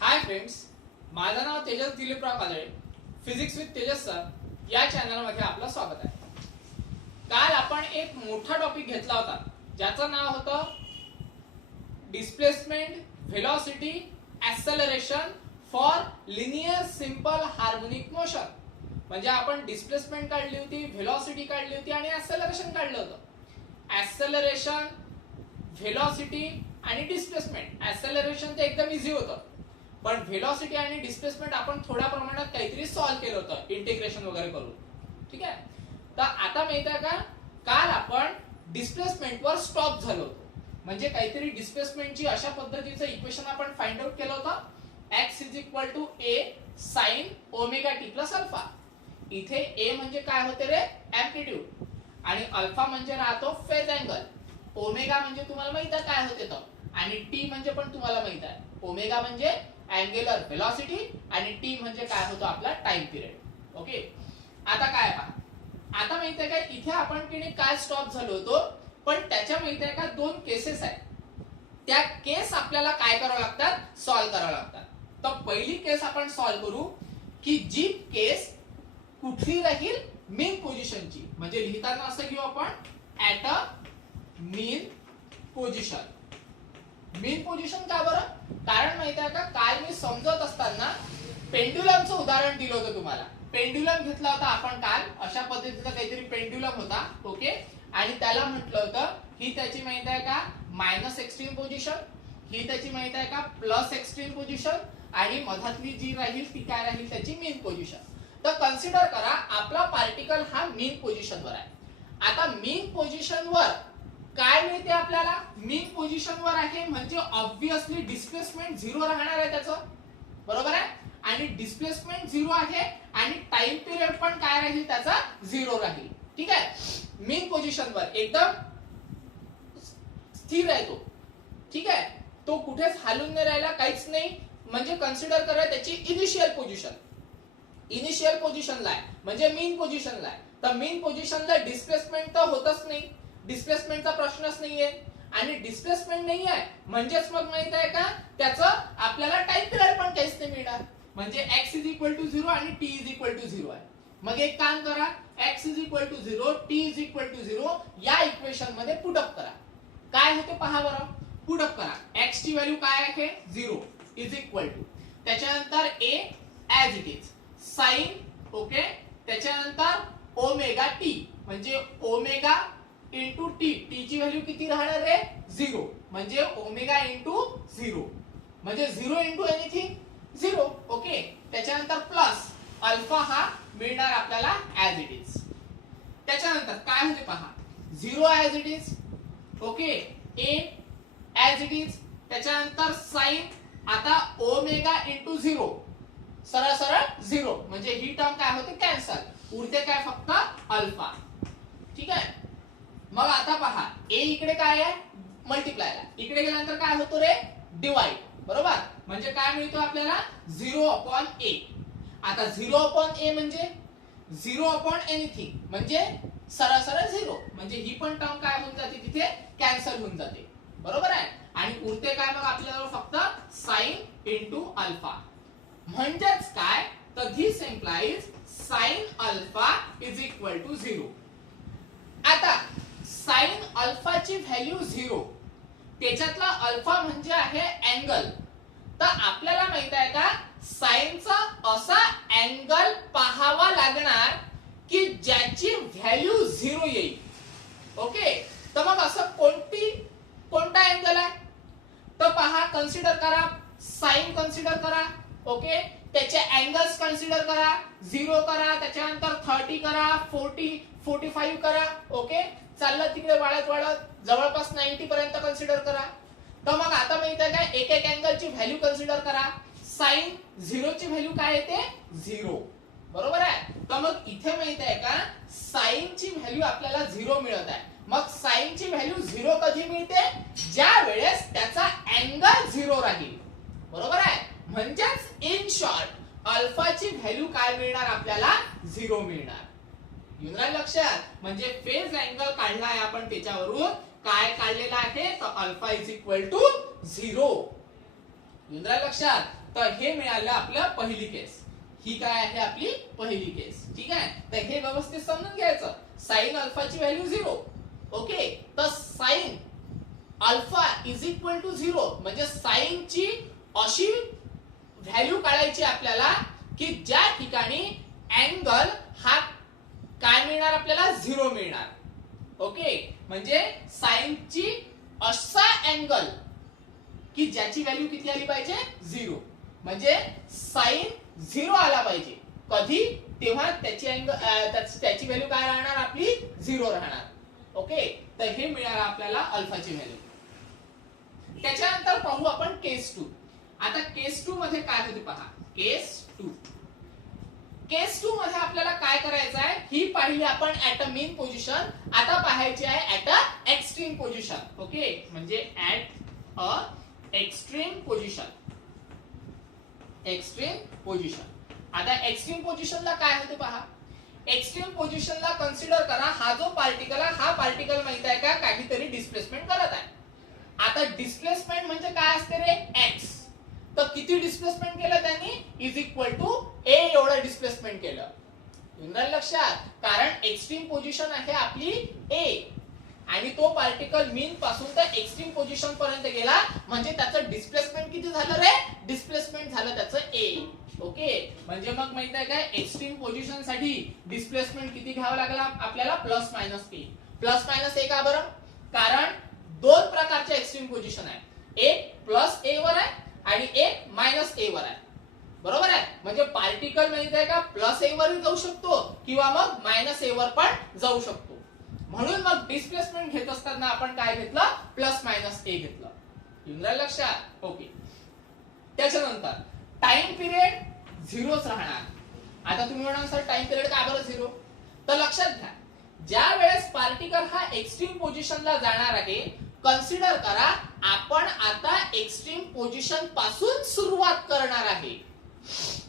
हाय friends, माझं नाव Tejas Dilipraoo Kajale. Physics with Tejas sir या चॅनलमध्ये आपलं स्वागत आहे. काल आपण एक मोठा टॉपिक घेतला होता ज्याचं नाव होतं displacement, velocity, acceleration for linear simple harmonic motion. म्हणजे आपण डिस्प्लेसमेंट काढली होती, व्हेलॉसिटी काढली होती आणि ऍक्सेलरेशन काढलं होतं. ऍक्सेलरेशन, व्हेलॉसिटी आणि डिस्प्लेसमेंट. ऍक्सेलरेशन ते एकदम इझी होतं, पण व्हेलॉसिटी आणि डिस्प्लेसमेंट आपण थोड्या प्रमाणात काहीतरी सॉल्व्ह केलं होतं इंटिग्रेशन वगैरे करून. ठीक आहे, तर आता माहिती आहे का, काल आपण डिस्प्लेसमेंट वर स्टॉप झालो होतो. म्हणजे काहीतरी डिस्प्लेसमेंटची अशा पद्धतीचं इक्वेशन आपण फाइंड आउट केलं होतं. x = a sin omega t plus alpha. इथे a म्हणजे काय होते रे, एम्प्लिट्यूड, आणि अल्फा म्हणजे राहतो फेज अँगल. ओमेगा म्हणजे तुम्हाला माहित आहे काय होते तो, आणि टी म्हणजे पण तुम्हाला माहित आहे. ओमेगा म्हणजे अँग्युलर व्हेलॉसिटी आणि टी म्हणजे काय होतो आपला टाइम पिरियड. ओके, आता काय पहा, आता माहिती आहे का इथे आपण किती काय स्टॉप झालो होतो, पण त्याच्या माहिती आहे का दोन केसेस आहेत. त्या केस आपल्याला काय करावं लागतात, सॉल्व्ह करावं लागतात. तर पहिली केस आपण सॉल्व्ह करू की जी केस कुठली राहील, मीन पोझिशनची. म्हणजे लिहिताना असं घेऊ आपण at a mean position. Mean position का बरं, कारण माहिती आहे का काल मी समजत असताना पेंड्युलमचं उदाहरण दिलं होतं तुम्हाला. पेंड्युलम घेतला होता आपण काल, अशा पद्धतीचा काहीतरी पेंड्युलम होता. ओके, आणि त्याला म्हटलं होतं ही त्याची माहिती आहे का मायनस एक्स्ट्रीम पोझिशन, ही त्याची माहिती आहे का प्लस एक्स्ट्रीम पोझिशन, आणि मधातली जी राहील ती काय राहील त्याची मीन पोझिशन. तर कन्सिडर करा आपला पार्टिकल हा मीन पोझिशन वर आहे. आता मीन पोझिशन वर काय मिळते आपल्याला, मीन पोझिशन वर आहे म्हणजे ऑब्विसली डिस्प्लेसमेंट झिरो राहणार आहे त्याचं, बरोबर आहे. आणि डिस्प्लेसमेंट झिरो आहे आणि टाइम पिरियड पण काय राहील त्याचा झिरो राहील. ठीक आहे, मीन पोझिशन वर एकदम स्थिर आहे तो. ठीक आहे, तो कुठेच हालून नाही राहिला, काहीच नाही. म्हणजे कन्सिडर करा त्याची इनिशियल पोझिशन. इनिशियल पोझिशनला आहे म्हणजे मीन पोझिशनला आहे. तर मीन पोझिशनला डिस्प्लेसमेंट तर होतच नाही, डिस्प्लेसमेंटचा प्रश्नच नाहीये. आणि डिस्प्लेसमेंट नाही आहे म्हणजेच मग माहित आहे का त्याचं आपल्याला टाइम पिरियड पण काहीच नाही मिळणार. म्हणजे x = 0 आणि t = 0 आहे. मग एक काम करा, x = 0, t = 0 या इक्वेशन मध्ये पुटअप करा. काय होते पहा बरं, पुटअप करा. x ची व्हॅल्यू काय आहे, 0 = त्याच्यानंतर a as it is sign, okay, त्याच्यानंतर ओमेगा t म्हणजे ओमेगा इंटू टी. टी ची व्हॅल्यू किती राहणार आहे, 0, म्हणजे ओमेगा इंटू 0 म्हणजे 0 इंटू एनिथिंग 0. ओके, त्याच्यानंतर प्लस अल्फा हा मिळणार आपल्याला ऍज इट इज. त्याच्यानंतर काय होते पहा, 0 as it is, okay, A as it is, त्याच्यानंतर साइन, आता ओमेगा इंटू 0, सरळ सरळ 0 म्हणजे ही टर्म काय होते कॅन्सल, उरते काय फक्त अल्फा. ठीक आहे, मग आता पहा a इकडे काय आहे मल्टिप्लायला, इकडे गेल्यानंतर काय होतो रे डिवाइड, बरोबर. म्हणजे काय मिळतो आपल्याला 0/a. आता 0/a म्हणजे 0 एनिथिंग म्हणजे सरळ सरळ 0 म्हणजे ही पण टर्म काय होऊन जाते तिथे कॅन्सल होऊन जाते, बरोबर आहे. आणि उरते काय मग आपल्याला फक्त साइन इंटू अल्फा. म्हणजेच काय, तर धिस इम्प्लाइज साइन अल्फा = 0. आता साइन अल्फाची व्हॅल्यू 0, त्याच्यातला अल्फा म्हणजे आहे अँगल. तर आपल्याला माहित आहे का साइनचा असा अँगल पाहावा लागणार की ज्याची व्हॅल्यू 0 येईल. ओके, तर मग असं कोणता अँगल आहे, तर पहा कन्सिडर करा, साइन कन्सिडर करा. ओके, त्याचे अँगल्स कन्सिडर करा, 0 करा, त्याच्यानंतर 30 करा, 40, 45 करा. ओके, चाललं तिकडे वाढत वाढत जवळपास 90 पर्यंत कन्सिडर करा. तर मग आता माहित आहे का एक एक अँगलची व्हॅल्यू कन्सिडर करा. साइन 0 ची व्हॅल्यू काय येते 0, बरोबर आहे. तर मग इथे माहित आहे का साइन ची व्हॅल्यू आपल्याला 0 मिळत आहे. मग साइन ची व्हॅल्यू 0 कधी मिळते, ज्या वेळेस त्याचा अँगल 0 राहील, बरोबर आहे. म्हणजेच इन शॉर्ट अल्फाची व्हॅल्यू काय मिळणार आपल्याला 0 मिळणार. येऊन लक्षात, म्हणजे फेज अँगल काढला आहे आपण, त्याच्यावरून काय काढलेला आहे तर अल्फा = 0. येऊन लक्षात. तर हे मिळालं आपलं पहिली केस. ही काय आहे आपली पहिली केस. ठीक आहे, तर हे व्यवस्थित समजून घ्यायचं. साइन अल्फाची व्हॅल्यू 0. ओके, तर sine alpha is equal to 0 म्हणजे साइनची अशी व्हॅल्यू काढायची आपल्याला की ज्या ठिकाणी अँगल हा काय मिळणार आपल्याला 0 मिळणार. ओके, म्हणजे साइनची असा अँगल की ज्याची व्हॅल्यू किती आली पाहिजे 0 म्हणजे साइन 0 आला पाहिजे. कधी तेव्हा त्याची व्हॅल्यू काय राहणार आपली 0 राहणार. ओके, तर हे मिळालं आपल्याला अल्फाची व्हॅल्यू. त्याच्यानंतर पाहू आपण केस 2. आता केस 2 मध्ये काय होते पहा. केस 2 मध्ये आपल्याला काय करायचं आहे ही पाहिली आपण ऍट अ मीन पोझिशन. आता पाहायची आहे at a extreme position. Okay, म्हणजे ऍट अ एक्स्ट्रीम पोझिशन. आता एक्स्ट्रीम पोझिशनला काय होते पहा. एक्स्ट्रीम पोझिशनला कन्सिडर करा हा जो पार्टिकल आहे हा पार्टिकल माहित आहे का काहीतरी डिस्प्लेसमेंट करत आहे. आता डिस्प्लेसमेंट म्हणजे काय असते रे x. तर किती डिस्प्लेसमेंट केलं त्यांनी इज इक्वल टू a एवढं डिस्प्लेसमेंट केलं. लक्षात, कारण एक्स्ट्रीम पोझिशन आहे आपली a आणि तो पार्टिकल मीन पासून तर एक्स्ट्रीम पोझिशन पर्यंत गेला म्हणजे त्याचं डिस्प्लेसमेंट किती झालं रे. डिस्प्लेसमेंट झालं त्याचं a. ओके, म्हणजे मग माहित आहे काय एक्स्ट्रीम पोझिशन साठी डिस्प्लेसमेंट किती घ्यावं लागला आपल्याला plus minus a. Plus minus a का बरं, कारण दोन प्रकारचे एक्स्ट्रीम पोझिशन आहे. एक प्लस a वर आहे आणि एक मायनस a वर आहे. बरोबर आहे, म्हणजे पार्टिकल माहित आहे का प्लस a वर जाऊ शकतो किंवा मग मायनस a वर पण जाऊ शकतो. म्हणून मग डिस्प्लेसमेंट घेत असताना आपण काय घेतलं प्लस मायनस a घेतलं. लक्षात. ओके, त्याच्यानंतर टाइम पिरियड 0च राहणार. आता तुम्ही म्हणाल सर टाइम पिरियड का बरं 0. तर लक्षात घ्या ज्या वेळेस पार्टिकल हा एक्स्ट्रीम पोझिशनला जाणार आहे कन्सिडर करा आपण आता एक्स्ट्रीम पोझिशन पासून सुरुवात करणार आहे.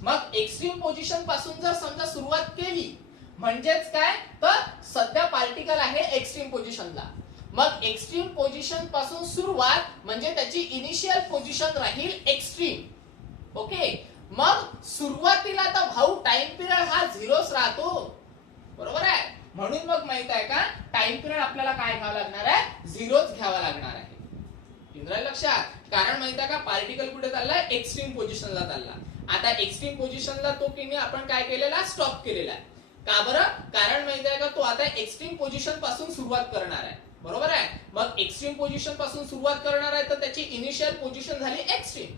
मग एक्स्ट्रीम पोझिशन पासून जर समजा सुरुवात केली म्हणजेच काय तर सध्या पार्टिकल आहे एक्स्ट्रीम पोझिशनला. मग एक्स्ट्रीम पोझिशन पासून सुरुवात म्हणजे त्याची इनिशियल पोझिशन राहील एक्स्ट्रीम. ओके, मग सुरुवातीला तर भाऊ टाइम पिरियड हा 0च राहतो. बरोबर आहे, म्हणून मग माहित आहे का टाइम पिरियड आपल्याला काय घ्यावा लागणार आहे 0च घ्यावा लागणार आहे. लक्षात, कारण माहित आहे का पार्टिकल कुठे चाललाय एक्स्ट्रीम पोझिशनला चालला. आता एक्स्ट्रीम पोझिशनला तो किनी आपण काय केलेला स्टॉप केलेला आहे. का बरं, कारण माहित आहे का तो आता एक्स्ट्रीम पोझिशन पासून सुरुवात करणार आहे. बरोबर आहे, मग एक्स्ट्रीम पोझिशन पासून सुरुवात करणार आहे तर त्याची इनिशियल पोझिशन झाली एक्स्ट्रीम.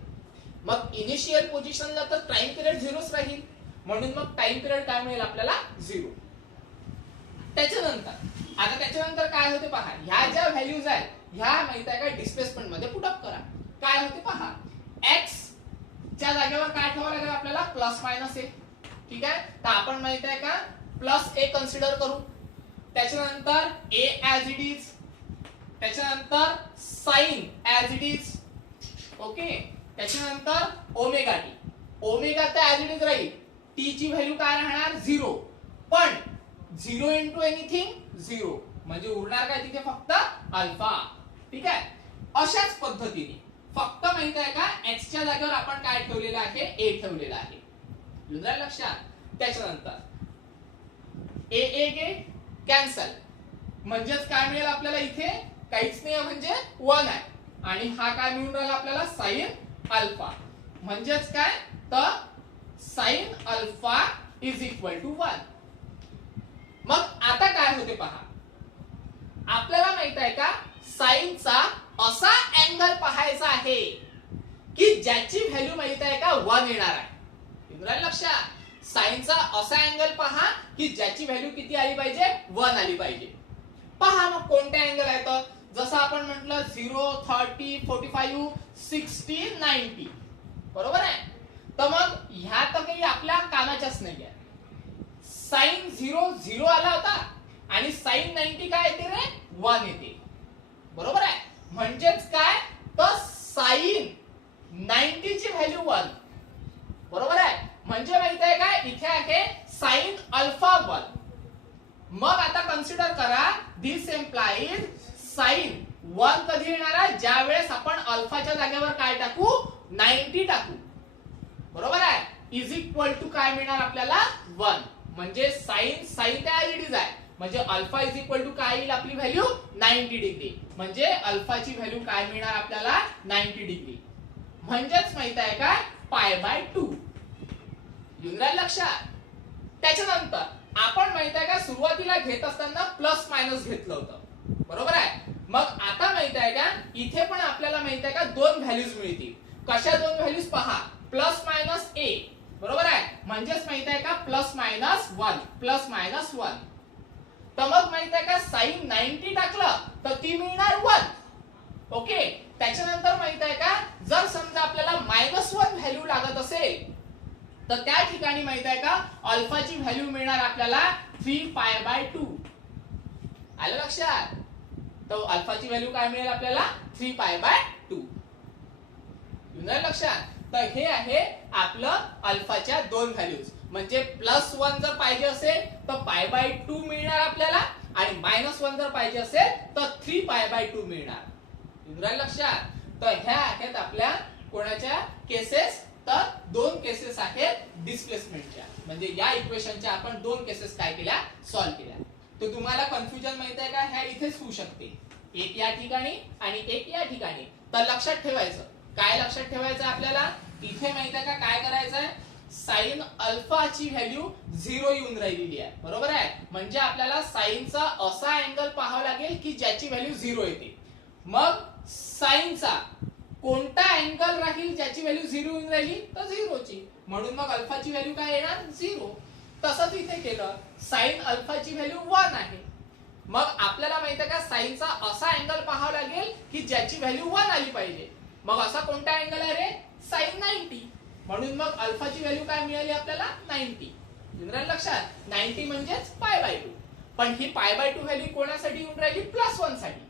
मग इनिशियल पोझिशनला तर टाइम पिरियड 0च राहील म्हणून मग टाइम पिरियड काय मिळेल आपल्याला 0. त्याच्यानंतर काय होते पहा ह्या ज्या व्हॅल्यूज आहेत ह्या माहित आहे का डिस्प्लेसमेंट मध्ये पुट अप करा. काय होते पहा x च्या जागेवर काय ठेवावं लागेल आपल्याला प्लस मायनस a. ठीक आहे, तर आपण माहित आहे का प्लस a कन्सिडर करू. त्याच्यानंतर a ऍज इट इज, त्याच्यानंतर sine as it is. Okay, त्याच्यानंतर ओमेगा टी. ओमेगा तर ऍज इट इज राहील. टी ची व्हॅल्यू काय राहणार 0 पण 0 इंटू एनिथिंग 0 म्हणजे उरणार काय तिथे फक्त अल्फा. ठीक आहे, अशाच पद्धतीने फक्त माहित आहे का x च्या जागेवर आपण काय ठेवलेलं आहे a ठेवलेलं आहे. लक्षात, त्याच्यानंतर a गे कॅन्सल म्हणजेच काय मिळेल आपल्याला इथे काहीच नाही म्हणजे 1 आहे आणि हा काय मिळून राहिला आपल्याला साइन अल्फा म्हणजेच काय तर sine alpha is equal to 1. मग आता काय होते पहा आपल्याला माहित आहे का साइनचा असा अँगल पाहायचा आहे की ज्याची व्हॅल्यू माहित आहे का 1 येणार आहे. लक्षात, साइनचा असा अँगल पहा की ज्याची व्हॅल्यू किती आली पाहिजे 1 आली पाहिजे. पहा मग कोणते अँगल आहे तर जसं आपण म्हटलं 0, 30, 45, 60, 90. बरोबर आहे, तर मग ह्या तर काही आपल्या कामाच्याच नाही आहे. साइन 0 0 आला होता आणि साइन 90 काय येते रे 1 येते. बरोबर आहे, म्हणजेच काय तर साइन 90 ची व्हॅल्यू 1. बरोबर आहे, म्हणजे माहित आहे काय इथे आहे साइन अल्फा 1. मग आता कन्सिडर करा दिस एम्प्लाइज साइन 1 कधी येणार आहे ज्या वेळेस आपण अल्फाच्या जागेवर काय टाकू 90 टाकू. बरोबर आहे, इज इक्वल टू काय मिळणार आपल्याला 1. म्हणजे साइन त्या ऍज इट इज आहे, म्हणजे अल्फा इज इक्वल टू काय येईल आपली व्हॅल्यू 90 डिग्री. म्हणजे अल्फाची व्हॅल्यू काय मिळणार आपल्याला 90 डिग्री. म्हणजेच माहित आहे काय π/2. येऊन राहील लक्षात. त्याच्यानंतर आपण माहित आहे का सुरुवातीला घेत असताना प्लस मायनस घेतलं होतं, बरोबर आहे. मग आता माहित आहे का इथे पण आपल्याला माहित आहे का दोन व्हॅल्यूज मिळतील. कशा दोन व्हॅल्यूज पहा, प्लस मायनस a, बरोबर आहे. म्हणजेच माहित आहे का प्लस मायनस 1. तर मग माहित आहे का साइन 90 टाकलं तर ती मिळणार 1. ओके. त्याच्यानंतर माहित आहे का जर समजा आपल्याला -1 व्हॅल्यू लागत असेल तर त्या ठिकाणी माहित आहे का अल्फाची व्हॅल्यू मिळणार आपल्याला 3π/2. आलं लक्षात. तर अल्फाची व्हॅल्यू काय मिळेल आपल्याला 3π/2. येऊन लक्षात. तर हे आहे आपलं अल्फाच्या दोन व्हॅल्यूज. म्हणजे +1 जर पाहिजे असेल तर π/2 मिळणार आपल्याला, आणि -1 जर पाहिजे असेल तर 3π/2 मिळणार. येऊन लक्षात. तर ह्या आहेत आपल्या कोणाच्या केसेस, तर दोन केसेस आहेत डिस्प्लेसमेंटच्या. म्हणजे या इक्वेशनच्या आपण दोन केसेस काय केल्या, सॉल्व्ह केल्या. तर तुम्हाला कन्फ्युजन माहित आहे का, ह्या इथेच होऊ शकते, एक या ठिकाणी आणि एक या ठिकाणी. तर लक्षात ठेवायचं काय, लक्षात ठेवायचं आपल्याला इथे माहित आहे का काय करायचं आहे, साइन अल्फाची व्हॅल्यू 0 येऊन राहिलेली आहे, बरोबर आहे. म्हणजे आपल्याला साइनचा असा अँगल पाहावा लागेल की ज्याची व्हॅल्यू 0 येते. मग साइनचा कोणता अँगल राहील ज्याची व्हॅल्यू 0 येऊन राहिली, तर 0 ची. म्हणून मग अल्फाची व्हॅल्यू काय येणार 0. तसंच इथे केलं, साइन अल्फाची व्हॅल्यू 1 आहे. मग आपल्याला माहित आहे का साइनचा असा अँगल पाहावा लागेल की ज्याची व्हॅल्यू 1 आली पाहिजे. मग असा कोणता अँगल आहे रे, साइन 90. म्हणून मग अल्फाची व्हॅल्यू काय मिळाली आपल्याला 90. जनरल लक्षात 90 म्हणजेच π/2. पण ही π/2 व्हॅल्यू कोणासाठी येऊन राहिली, +1 साठी.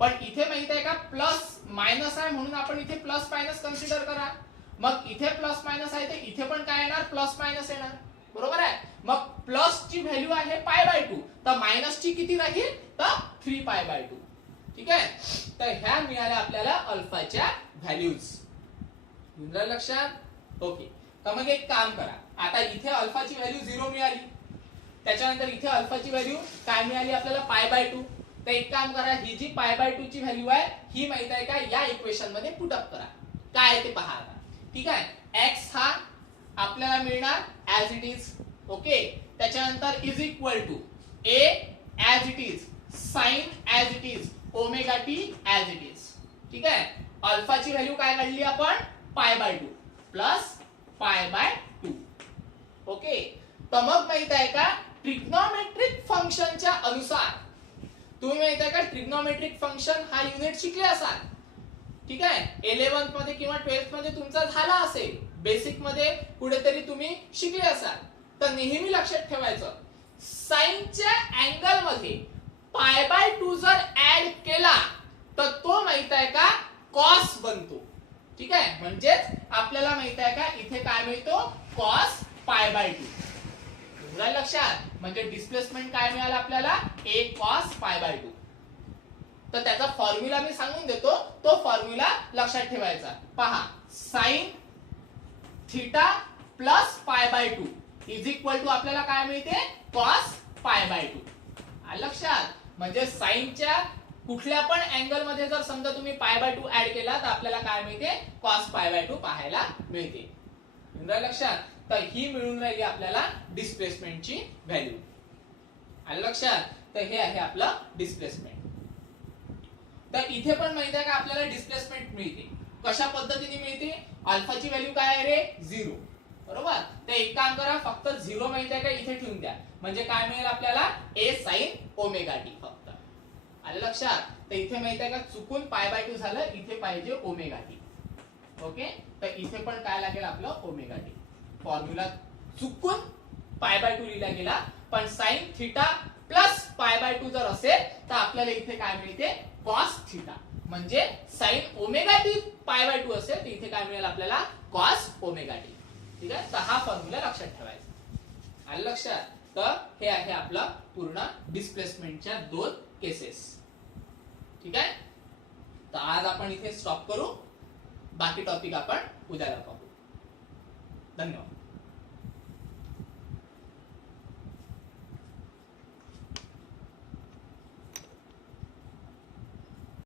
पण इथे माहित आहे का प्लस मायनस आहे, म्हणून आपण इथे प्लस मायनस कन्सिडर करा. मग इथे प्लस मायनस आहे तर इथे पण काय येणार, प्लस मायनस येणार, बरोबर आहे. मग प्लस ची व्हॅल्यू आहे π/2, तर मायनस ची किती राहील, तर 3π/2. ठीक आहे. तर ह्या मिळाल्या आपल्याला अल्फाच्या व्हॅल्यूज. जनरल लक्षात. ओके. तर मग एक काम करा, आता इथे अल्फाची व्हॅल्यू 0 मिळाली, त्याच्यानंतर इथे अल्फाची व्हॅल्यू काय मिळाली आपल्याला π/2. तर एक काम करा, ही जी π/2 ची व्हॅल्यू आहे ही माहित आहे का या इक्वेशन मध्ये पुट अप करा, काय ते पहा आता. ठीक आहे. x हा आपल्याला मिळणार ऍज इट इज. ओके. त्याच्यानंतर is equal to a as it is, sine as it is, omega T as it is. ठीक आहे. अल्फाची व्हॅल्यू काय काढली आपण π/2 प्लस π/2. ओके. तर मग माहित आहे का ट्रिग्नोमेट्रिक फंक्शनच्या अनुसार, तुम्ही माहित आहे का ट्रिग्नोमेट्रिक फंक्शन हा युनिट शिकले असाल. ठीक आहे. 11th मध्ये किंवा 12th मध्ये तुमचा झाला असेल, बेसिक मध्ये कुठेतरी तुम्ही शिकले असाल. तर नेहमी लक्षात ठेवायचं साइनच्या अँगल मध्ये π/2 जर ऍड केला तर तो माहित आहे का कॉस बनतो. ठीक आहे. म्हणजेच आपल्याला माहित आहे का इथे काय मिळतो, कॉस π/2. लक्षात. म्हणजे डिस्प्लेसमेंट काय मिळालं आपल्याला, a cos π/2. तर त्याचा फॉर्म्युला मी सांगून देतो, तो फॉर्म्युला लक्षात ठेवायचा. पहा, sine theta plus π/2 is equal to आपल्याला काय मिळते, cos π/2. लक्षात. म्हणजे साइनच्या कुठल्या पण अँगल मध्ये जर समजा तुम्ही π/2 ऍड केला तर आपल्याला काय मिळते, cos π/2 पाहायला मिळते. लक्षात. तर ही मिळून राहिली आपल्याला डिस्प्लेसमेंटची व्हॅल्यू. आलं लक्षात. तर हे आहे आपलं डिस्प्लेसमेंट. तर इथे पण माहिती आहे का आपल्याला डिस्प्लेसमेंट मिळते. कशा पद्धतीने मिळते, अल्फाची व्हॅल्यू काय आहे रे 0, बरोबर. तर एक काम करा, फक्त 0 माहिती आहे का इथे ठेवून द्या. म्हणजे काय मिळेल आपल्याला, a sin ओमेगा टी फक्त. आलं लक्षात. तर इथे माहिती आहे का चुकून π/2 झालं, इथे पाहिजे ओमेगा टी. ओके. तर इथे पण काय लागेल आपलं ओमेगा टी. फॉर्म्युला चुकून π/2 लिहिला गेला, पण साइन थीटा प्लस π/2 जर असेल तर आपल्याला इथे काय मिळते, कॉस थीटा. म्हणजे साइन ओमेगा टी π/2 असेल तर इथे काय मिळेल आपल्याला, कॉस ओमेगा टी. ठीक आहे. तर हा फॉर्म्युला लक्षात ठेवायचा. आलं लक्षात. तर हे आहे आपलं पूर्ण डिस्प्लेसमेंटच्या दोन केसेस. ठीक आहे. तर आज आपण इथे स्टॉप करू, बाकी टॉपिक आपण उद्याला पाहू. धन्यवाद.